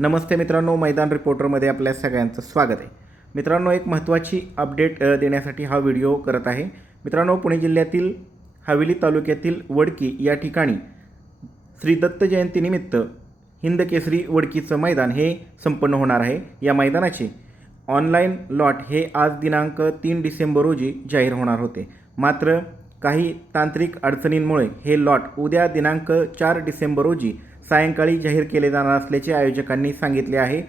नमस्ते मित्रांनो मैदान रिपोर्टरमध्ये आपल्या सगळ्यांचं स्वागत आहे. मित्रांनो एक महत्त्वाची अपडेट देण्यासाठी हा व्हिडिओ करत आहे. मित्रांनो पुणे जिल्ह्यातील हवेली तालुक्यातील वडकी या ठिकाणी श्री दत्त जयंतीनिमित्त हिंदकेसरी वडकीचं मैदान हे संपन्न होणार आहे. या मैदानाचे ऑनलाईन लॉट हे आज दिनांक तीन डिसेंबर रोजी जाहीर होणार होते. मात्र काही तांत्रिक अडचणींमुळे हे लॉट उद्या दिनांक चार डिसेंबर रोजी सायंकाळी जाहीर केले जाणार असल्याचे आयोजकांनी सांगितले आहे.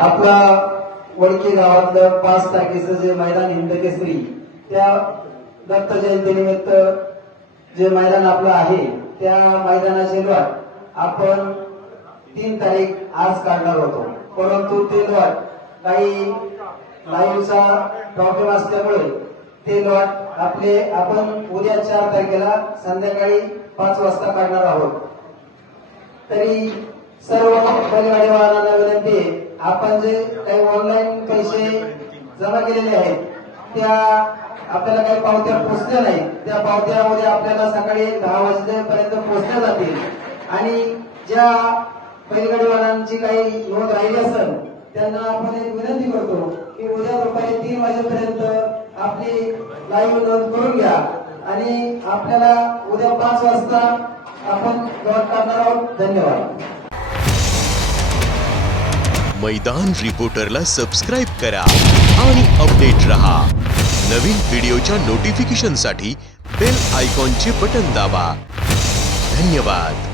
आपला वडकी गावातलं पाच तारखेचं जे मैदान हिंदकेसरी त्या दत्त जयंतीनिमित्त जे मैदान आपलं आहे त्या मैदानाचे आपण तीन तारीख आज काढणार होतो. परंतु ते लॉट काही लाईव्हचा प्रॉब्लेम असल्यामुळे ते लॉट आपले आपण उद्या चार तारखेला संध्याकाळी पाच वाजता काढणार आहोत. तरी सर्व बैलगाडी वाहनांना विनंती आहे आपण जे काही ऑनलाईन पैसे जमा केलेले आहेत त्या आपल्याला काही पावत्या पोचल्या नाही त्या पावत्यामध्ये आपल्याला सकाळी दहा वाजेपर्यंत पोचल्या जातील. आणि ज्या बैलगाडी काही नोंद राहिली असेल त्यांना आपण एक विनंती करतो की उद्या दुपारी तीन वाजेपर्यंत आपली लाईव्ह नोंद करून घ्या. आणि आपल्याला उद्या पाच वाजता आपण लॉट करणार आहोत. धन्यवाद. मैदान रिपोर्टरला सबस्क्राईब करा आणि अपडेट रहा. नवीन व्हिडिओच्या नोटिफिकेशनसाठी बेल आयकॉनचे बटन दाबा. धन्यवाद.